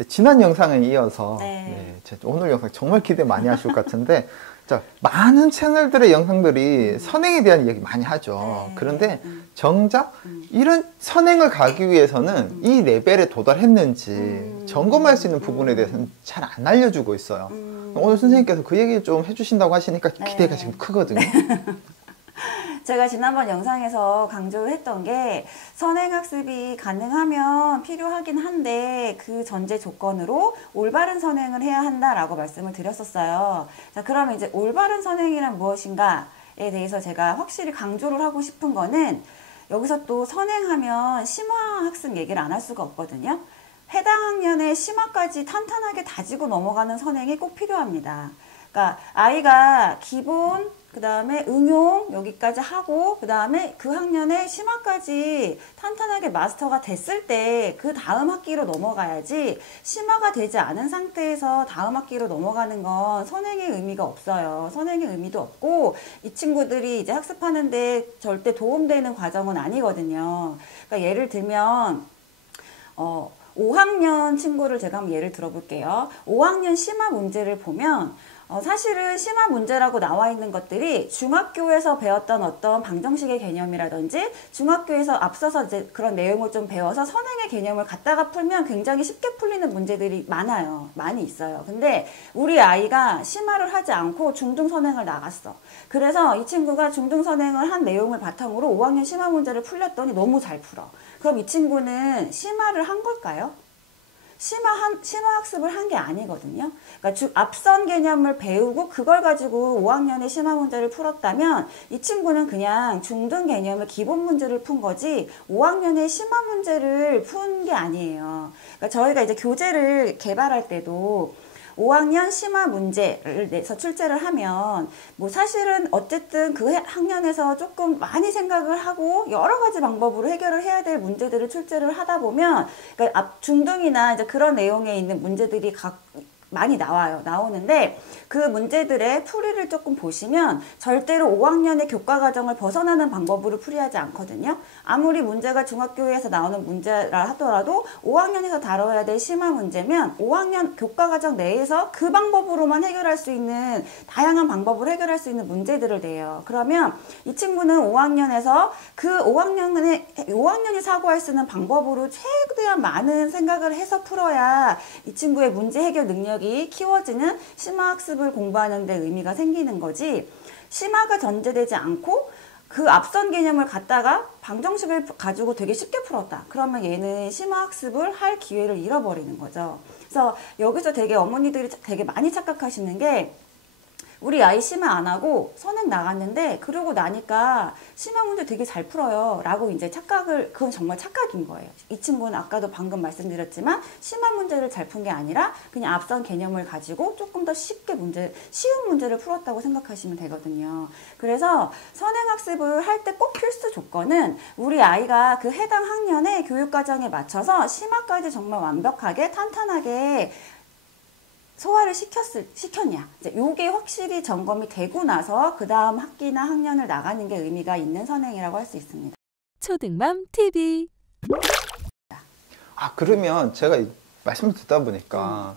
네, 지난 영상에 이어서 네. 오늘 영상 정말 기대 많이 하실 것 같은데 자, 많은 채널들의 영상들이 선행에 대한 이야기 많이 하죠. 네. 그런데 정작 이런 선행을 가기 위해서는 이 레벨에 도달했는지 점검할 수 있는 부분에 대해서는 잘 안 알려주고 있어요. 오늘 선생님께서 그 얘기 좀 해주신다고 하시니까 기대가 지금 크거든요. 제가 지난번 영상에서 강조를 했던 게 선행학습이 가능하면 필요하긴 한데 그 전제 조건으로 올바른 선행을 해야 한다라고 말씀을 드렸었어요. 자, 그러면 이제 올바른 선행이란 무엇인가에 대해서 제가 확실히 강조를 하고 싶은 거는 여기서 또 선행하면 심화학습 얘기를 안 할 수가 없거든요. 해당 학년의 심화까지 탄탄하게 다지고 넘어가는 선행이 꼭 필요합니다. 그러니까 아이가 기본, 그 다음에 응용 여기까지 하고 그 다음에 그 학년의 심화까지 탄탄하게 마스터가 됐을 때 그 다음 학기로 넘어가야지, 심화가 되지 않은 상태에서 다음 학기로 넘어가는 건 선행의 의미가 없어요. 선행의 의미도 없고 이 친구들이 이제 학습하는데 절대 도움되는 과정은 아니거든요. 그러니까 예를 들면 5학년 친구를 제가 한번 예를 들어볼게요. 5학년 심화 문제를 보면 사실은 심화 문제라고 나와 있는 것들이 중학교에서 배웠던 어떤 방정식의 개념이라든지 중학교에서 앞서서 이제 그런 내용을 좀 배워서 선행의 개념을 갖다가 풀면 굉장히 쉽게 풀리는 문제들이 많아요. 많이 있어요. 근데 우리 아이가 심화를 하지 않고 중등선행을 나갔어. 그래서 이 친구가 중등선행을 한 내용을 바탕으로 5학년 심화 문제를 풀렸더니 너무 잘 풀어. 그럼 이 친구는 심화를 한 걸까요? 심화학습을 한 게 아니거든요. 그러니까 앞선 개념을 배우고 그걸 가지고 5학년의 심화 문제를 풀었다면 이 친구는 그냥 중등 개념의 기본 문제를 푼 거지 5학년의 심화 문제를 푼 게 아니에요. 그러니까 저희가 이제 교재를 개발할 때도 5학년 심화 문제를 내서 출제를 하면 뭐 사실은 어쨌든 그 학년에서 조금 많이 생각을 하고 여러 가지 방법으로 해결을 해야 될 문제들을 출제를 하다 보면, 그러니까 중등이나 이제 그런 내용에 있는 문제들이 많이 나오는데 그 문제들의 풀이를 조금 보시면 절대로 5학년의 교과과정을 벗어나는 방법으로 풀이하지 않거든요. 아무리 문제가 중학교에서 나오는 문제라 하더라도 5학년에서 다뤄야 될 심화 문제면 5학년 교과과정 내에서 그 방법으로만 해결할 수 있는, 다양한 방법으로 해결할 수 있는 문제들을 내요. 그러면 이 친구는 5학년에서 그 5학년이 사고할 수 있는 방법으로 최대한 많은 생각을 해서 풀어야 이 친구의 문제 해결 능력이 키워지는 심화학습을 공부하는 데 의미가 생기는 거지, 심화가 전제되지 않고 그 앞선 개념을 갖다가 방정식을 가지고 되게 쉽게 풀었다. 그러면 얘는 심화학습을 할 기회를 잃어버리는 거죠. 그래서 여기서 되게 어머니들이 되게 많이 착각하시는 게, 우리 아이 심화 안 하고 선행 나갔는데 그러고 나니까 심화 문제 되게 잘 풀어요 라고 이제 그건 정말 착각인 거예요. 이 친구는 아까도 방금 말씀드렸지만 심화 문제를 잘 푼 게 아니라 그냥 앞선 개념을 가지고 조금 더 쉬운 문제를 풀었다고 생각하시면 되거든요. 그래서 선행학습을 할 때 꼭 필수 조건은 우리 아이가 그 해당 학년의 교육과정에 맞춰서 심화까지 정말 완벽하게 탄탄하게 소화를 시켰냐. 이제 요게 확실히 점검이 되고 나서 그 다음 학기나 학년을 나가는 게 의미가 있는 선행이라고 할 수 있습니다. 초등맘 TV. 그러면 제가 말씀을 듣다 보니까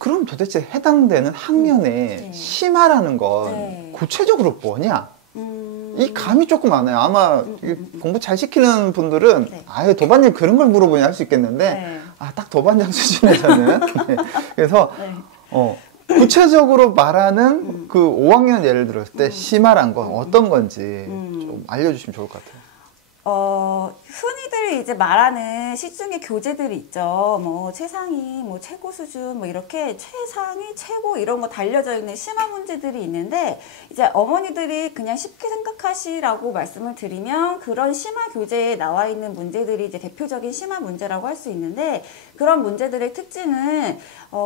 그럼 도대체 해당되는 학년의 심화라는 건 구체적으로 뭐냐? 이 감이 조금 안 와요. 아마 공부 잘 시키는 분들은 아예 도반장 그런 걸 물어보냐 할 수 있겠는데 딱 도반장 수준에서는 그래서 구체적으로 말하는 그 5학년 예를 들었을 때 심화란 건 어떤 건지 좀 알려주시면 좋을 것 같아요. 흔히들 이제 말하는 시중에 교재들이 있죠. 뭐 최상위, 뭐 최고 수준, 뭐 이렇게 최상위, 최고 이런 거 달려져 있는 심화 문제들이 있는데, 이제 어머니들이 그냥 쉽게 생각하시라고 말씀을 드리면 그런 심화 교재에 나와 있는 문제들이 이제 대표적인 심화 문제라고 할 수 있는데, 그런 문제들의 특징은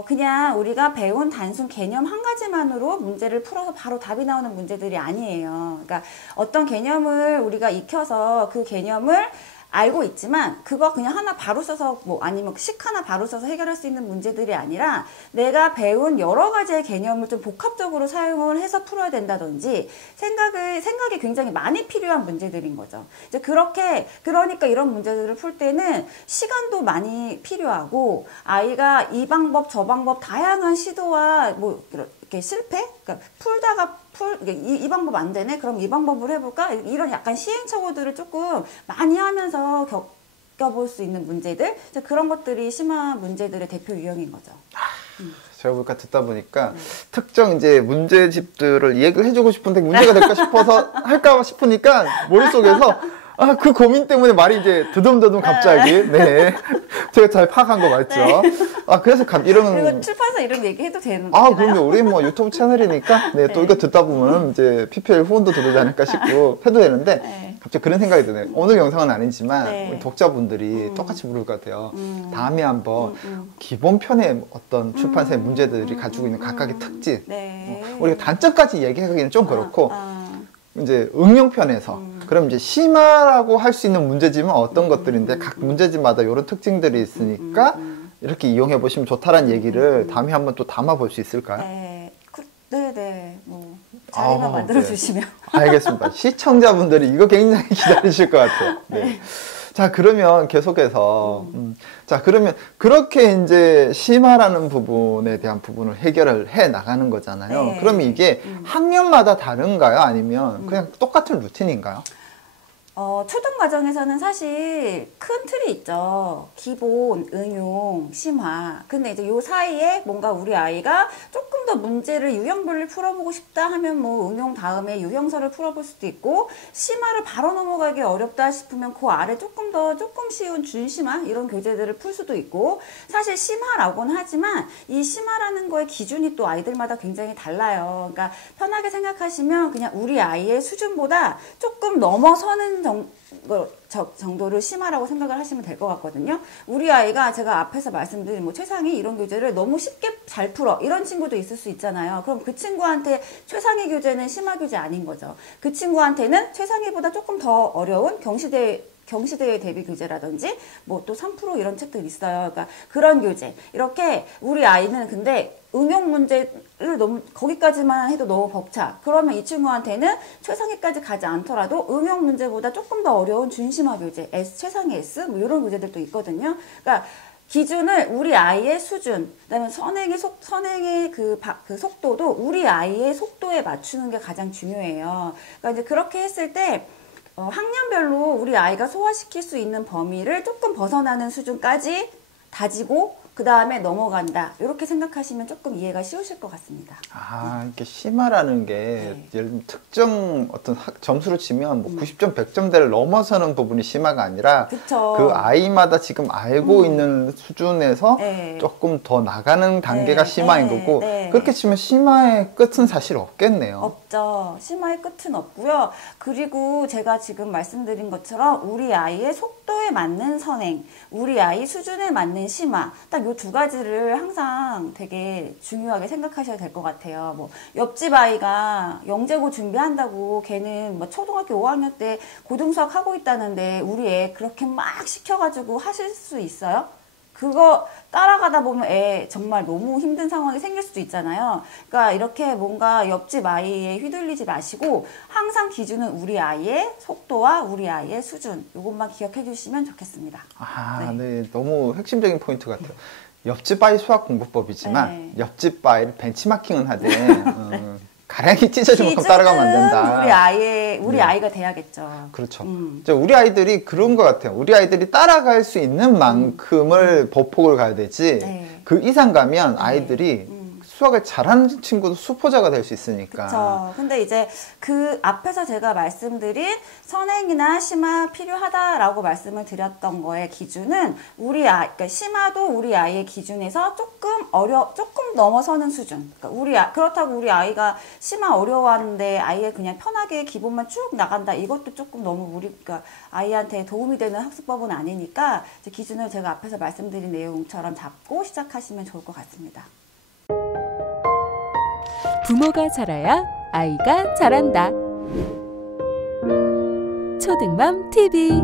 그냥 우리가 배운 단순 개념 한 가지만으로 문제를 풀어서 바로 답이 나오는 문제들이 아니에요. 그러니까 어떤 개념을 우리가 익혀서 그 개념을 알고 있지만 그거 그냥 하나 바로 써서 뭐 아니면 식 하나 바로 써서 해결할 수 있는 문제들이 아니라 내가 배운 여러 가지의 개념을 좀 복합적으로 사용을 해서 풀어야 된다든지 생각이 굉장히 많이 필요한 문제들인 거죠. 이제 그러니까 이런 문제들을 풀 때는 시간도 많이 필요하고 아이가 이 방법 저 방법 다양한 시도와 뭐 이렇게 실패? 그러니까 풀다가 이 방법 안 되네? 그럼 이 방법을 해볼까? 이런 약간 시행착오들을 조금 많이 하면서 겪어볼 수 있는 문제들? 그런 것들이 심화 문제들의 대표 유형인 거죠. 제가 보니까 듣다 보니까 특정 이제 문제집들을 얘기를 해주고 싶은데 문제가 될까 싶어서 할까 싶으니까 머릿속에서 그 고민 때문에 말이 이제 드듬드듬 갑자기. 네. 제가 잘 파악한 거 맞죠? 네. 그래서 이런. 그리고 출판사 이름 얘기해도 되는 거예요? 그럼요. 우리 뭐 유튜브 채널이니까, 네, 또 이거 듣다 보면 이제 PPL 후원도 들어오지 않을까 싶고 해도 되는데, 네. 갑자기 그런 생각이 드네요. 오늘 영상은 아니지만, 네. 우리 독자분들이 똑같이 물을 것 같아요. 다음에 한번 기본 편의 어떤 출판사의 문제들이 가지고 있는 각각의 특징, 네. 우리가 단점까지 얘기하기는 좀 그렇고, 이제 응용편에서 그럼 이제 심화라고 할 수 있는 문제집은 어떤 것들인데 각 문제집마다 이런 특징들이 있으니까 이렇게 이용해 보시면 좋다라는 얘기를 다음에 한번 또 담아 볼 수 있을까요? 네, 네, 뭐 자리만 만들어 주시면. 네. 알겠습니다. 시청자분들이 이거 굉장히 기다리실 것 같아요. 네. 자, 그러면 계속해서 자, 그러면 그렇게 이제 심화라는 부분에 대한 부분을 해결을 해 나가는 거잖아요. 네. 그러면 이게 학년마다 다른가요? 아니면 그냥 똑같은 루틴인가요? 초등 과정에서는 사실 큰 틀이 있죠. 기본, 응용, 심화. 근데 이제 요 사이에 뭔가 우리 아이가 조금 더 문제를 유형별로 풀어보고 싶다 하면 뭐 응용 다음에 유형서를 풀어볼 수도 있고, 심화를 바로 넘어가기 어렵다 싶으면 그 아래 조금 쉬운 준심화 이런 교재들을 풀 수도 있고, 사실 심화라고는 하지만 이 심화라는 거의 기준이 또 아이들마다 굉장히 달라요. 그러니까 편하게 생각하시면 그냥 우리 아이의 수준보다 조금 넘어서는 정도를 심화라고 생각을 하시면 될 것 같거든요. 우리 아이가 제가 앞에서 말씀드린 뭐 최상위 이런 교재를 너무 쉽게 잘 풀어 이런 친구도 있을 수 있잖아요. 그럼 그 친구한테 최상위 교재는 심화 교재 아닌 거죠. 그 친구한테는 최상위보다 조금 더 어려운 경시대회 대비 교재라든지 뭐 또 3% 이런 책들 있어요. 그러니까 그런 교재. 이렇게 우리 아이는 근데 응용 문제를 너무 거기까지만 해도 너무 벅차. 그러면 이 친구한테는 최상위까지 가지 않더라도 응용 문제보다 조금 더 어려운 준심화 교재, 최상위 S 뭐 이런 교재들도 있거든요. 그러니까 기준을 우리 아이의 수준, 그다음에 선행의 그 속도도 우리 아이의 속도에 맞추는 게 가장 중요해요. 그러니까 이제 그렇게 했을 때 학년별로 우리 아이가 소화시킬 수 있는 범위를 조금 벗어나는 수준까지 다지고 그 다음에 넘어간다. 이렇게 생각하시면 조금 이해가 쉬우실 것 같습니다. 이렇게 심화라는 게 네. 예를 들면 특정 어떤 점수를 치면 뭐 90점, 100점대를 넘어서는 부분이 심화가 아니라 그쵸. 그 아이마다 지금 알고 있는 수준에서 네. 조금 더 나가는 단계가 네. 심화인 네. 거고 네. 그렇게 치면 심화의 끝은 사실 없겠네요. 없죠. 심화의 끝은 없고요. 그리고 제가 지금 말씀드린 것처럼 우리 아이의 속도에 맞는 선행, 우리 아이 수준에 맞는 심화, 딱 요 두 가지를 항상 되게 중요하게 생각하셔야 될 것 같아요. 뭐 옆집 아이가 영재고 준비한다고 걔는 뭐 초등학교 5학년 때 고등수학 하고 있다는데 우리 애 그렇게 막 시켜가지고 하실 수 있어요? 그거 따라가다 보면 애 정말 너무 힘든 상황이 생길 수도 있잖아요. 그러니까 이렇게 뭔가 옆집 아이에 휘둘리지 마시고 항상 기준은 우리 아이의 속도와 우리 아이의 수준, 이것만 기억해 주시면 좋겠습니다. 네. 너무 핵심적인 포인트 같아요. 옆집 아이 수학 공부법이지만 네. 옆집 아이를 벤치마킹은 하되 가량이 찢어질 만큼 따라가면 안 된다. 우리 아이가 돼야겠죠. 그렇죠. 우리 아이들이 그런 것 같아요. 우리 아이들이 따라갈 수 있는 만큼을 보폭을 가야 되지. 네. 그 이상 가면 아이들이 수학을 잘하는 친구도 수포자가 될 수 있으니까. 그렇죠. 근데 이제 그 앞에서 제가 말씀드린 선행이나 심화 필요하다라고 말씀을 드렸던 거의 기준은 그러니까 심화도 우리 아이의 기준에서 조금 넘어서는 수준. 그러니까 그렇다고 우리 아이가 심화 어려워하는데 아이의 그냥 편하게 기본만 쭉 나간다. 이것도 조금 너무 그러니까 아이한테 도움이 되는 학습법은 아니니까 이제 기준을 제가 앞에서 말씀드린 내용처럼 잡고 시작하시면 좋을 것 같습니다. 부모가 잘해야 아이가 잘한다. 초등맘 TV